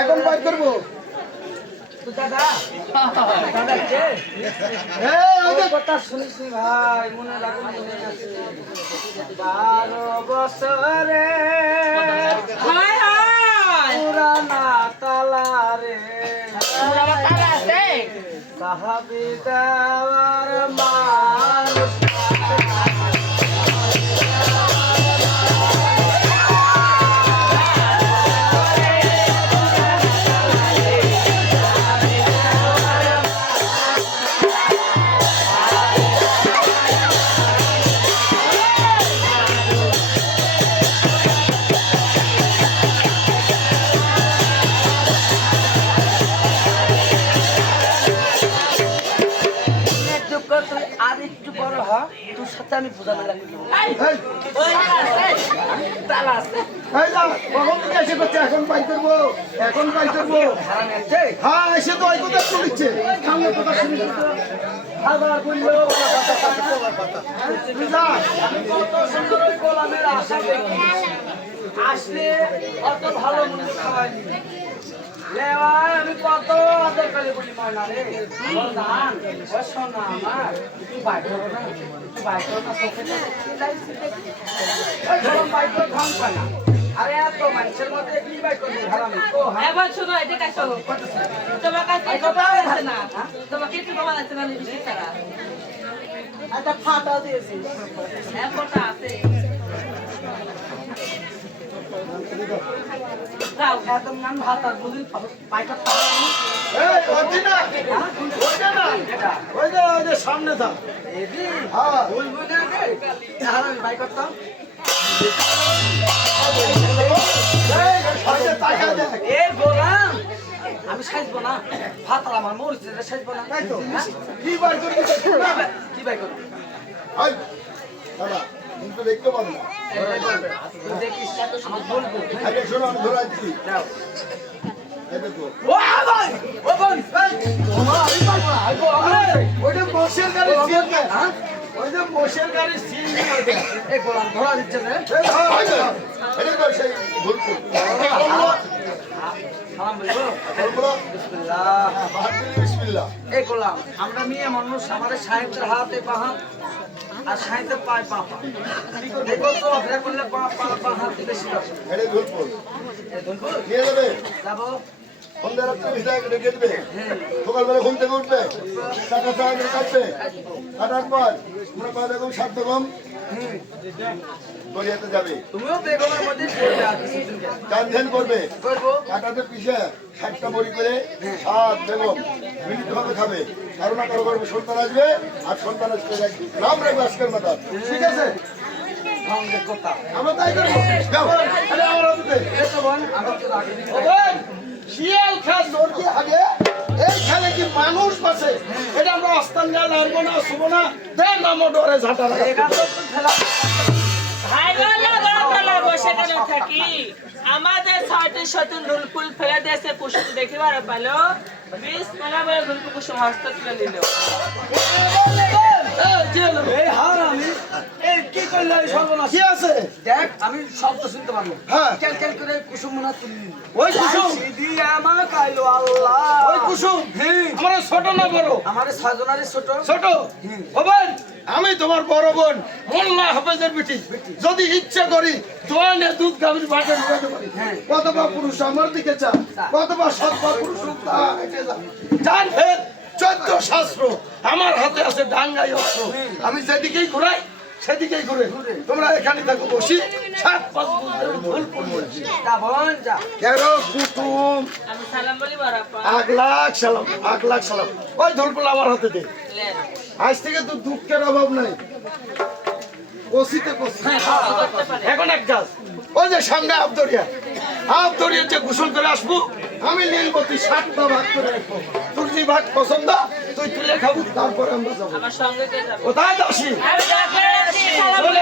এখন বাইর করবো। দাদা দাদা কে কথা শুনিস ভাই মনে রাখুন মনে আছে 12 বছরে পুরানা তালা রে সাহাবি দেওয়ার মানুষ তোর সাথে আমি বোঝানো লাগবে এখন বাইর করবো, এখন বাইর করবো। হ্যাঁ এসে তো ওই কথা শুনিচ্ছে, সামনে কথা শুনিচ্ছে। খাবার বললেও কত সুন্দর ওই গোলামের আশা দেখি আসলে অত ভালো মনে খাওয়াইনি আমি কত আদর করে বলি ময়না রে শোনা আমার একটু বাইক করবো না একটু বাইক করবো না আরে এত মানুষের মধ্যে কি বাইক করবো হারামি তো এবার শুনো এটা কাছে তোমার কাছে কথা আছে না তোমাকে একটু কমা আছে না বেশি ছাড়া একটা ফাটা দিয়েছি এখনটা আছে যাও এত নাম ভাত আর বুঝি পাইকার সামনে থাক। বলবো না আমি বাইক করতাম এ গোলাম আমি সাজবো না ভাত আর আমার মরিছে সাজবো না কি বাইর করবি? কি বাইক করবো দাদা কিন্তু দেখতে পাবো না। দেখিস আমার বলবো আগে শোনো আমি ধরে আছি। যাও এই দেখো ও ভাই ও ভাই আমি পারবো না ওইটা বসের গাড়ির সিল না, ওই যে বসের গাড়ির সিল না ওইটা। এই গোলাম ধরা দিচ্ছে রে এটা তো সেই ভুলপুর। সালাম বলবো বলবো বিসমিল্লাহ বিসমিল্লাহ। এই গোলাম আমরা মেয়ে মানুষ আমাদের সাহেবের হাতে পাহা আর সাহেবের পায়ে পাহা দেখো তো অপেক্ষা করলে পা হাতে বেশি যাবে এটা ভুলপুর। এই ধনপুর নিয়ে যাবে যাবো সন্ধ্যা রাত্রে বিদায় রেখে দেবে। সকালবেলা ঘুম থেকে উঠবে, টাকা চাকরি কাটবে, কাটার পর তোমরা পাওয়া দেখুন 7 বেগম গড়িয়াতে যাবে, তুমিও বেগমের মধ্যে পড়বে আর কিছুদিন গেলে। চান ধ্যান করবে, করবো কাটাতে পিছিয়ে 60টা বড়ি করে 7 বেগম মিলিতভাবে খাবে। কারো না কারো করবে সন্তান আসবে, আর সন্তান আসবে নাম রাখবে আজকের মাথা। ঠিক আছে সঙ্গে কথা আমরা তাই করবো। যাও, আরে আমার হাতে এই তো বোন আমি তো আগে দিন শিয়াল খাস দৌড় আগে এই খেলে কি মানুষ বাসে? এটা আমরা অস্তান গা লাগবো না, শুবো না, দেন নামো ডরে ঝাঁটা লাগা। ভাই বলো বড় বসে কেন থাকি আমাদের ছয়টি সতুন রুলফুল ফেলে দিয়েছে কুসুম দেখিবার পালো 20 মেলা বলে রুলফুল কুসুম হস্ত তুলে নিল এই হার আমি এই কি করলে এই সর্বনাশ কি আছে? দেখ আমি শব্দ শুনতে পারবো হ্যাঁ। কেল কেল করে কুসুম মনা তুলি ওই কুসুম, সিদি আমা কাইলো আল্লাহ ওই কুসুম আমার ছোট না বড়? আমারে ছয়জনারে ছোট ছোট। হবেন আমি তোমার বড় বোন মোল্লা হাফেজের বেটি, যদি ইচ্ছা করি দোয়ানে দুধ গাভীর বাটে ঢুকাতে পারি। কতবা পুরুষ আমার দিকে চা, কতবা সৎবা পুরুষ জান ভেদ 14 শাস্ত্র আমার হাতে আছে, ডাঙ্গাই অস্ত্র। আমি যেদিকেই ঘুরাই সেদিকেই ঘুরে। তোমরা এখানে থাকো বসি 7-5 ভুল পড়ছি। যা বোন যা কেরো কুটুম আমি সালাম বলি বড় আপা 1 লাখ সালাম, 1 লাখ সালাম। ওই ধরপলা আমার হাতে দে। লেন আজ থেকে তো দুঃখের অভাব নাই, কষিতে কষি। করতে পারে এখন এক কাজ, ওই যে সামনে আবদরিয়া যে গোসল করে আসবো, আমি নীলবতী 7টা ভাগ করে রাখবো। তোর যে ভাগ পছন্দ তুই তুলে খাবো, তারপরে আমরা যাবো। আমার সঙ্গে কে যাবে কোথায় যাসি? আমি যা করে আছি সালাম বলি